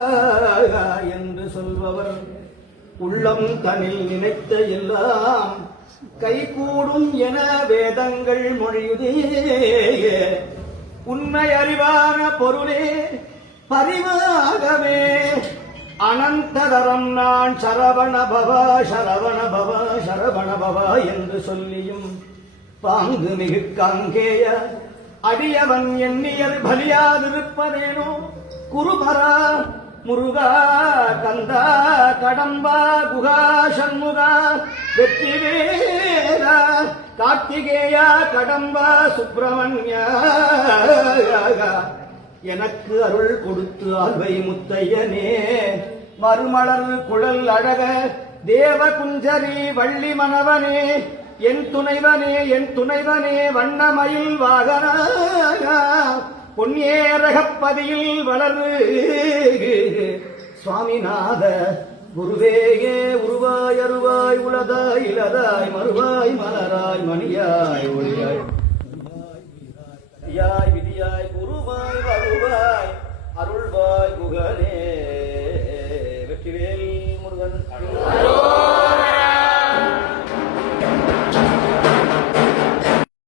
என்று சொல்பவர் உள்ளம் தனில் நினைத்த எல்லாம் கைகூடும் என வேதங்கள் மொழியுதே. உண்மை அறிவான பொருளே பரிவாகவே அனந்ததரம் நான் சரவண பவ சரவண பவ சரவண பவ என்று சொல்லியும் பாங்கு மிகு காங்கேய அடியவன் எண்ணியல் பலியாதிருப்பதேனோ. குருபரா முருகா கந்தா கடம்பா குகா சண்முகா வெற்றிவேலா கார்த்திகேயா கடம்பா சுப்பிரமணியா எனக்கு அருள் கொடுத்து ஆழ்வை முத்தையனே. மறுமலர் குழல் அழக தேவ குஞ்சரி வள்ளி மணவனே என் துணைவனே என் துணைவனே வண்ணமயில் வாகனா பொன்னேரகப்பதியில் வளர்வு சுவாமிநாத குருவேயே உருவாய் அருவாய் உளதாய் இலதாய் மறுவாய் மலராய் மணியாய் ஒளியாய் விதியாய் விதியாய் குருவாய் வருவாய் அருள்வாய் குகனே. வெற்றிவேல் முருகன்.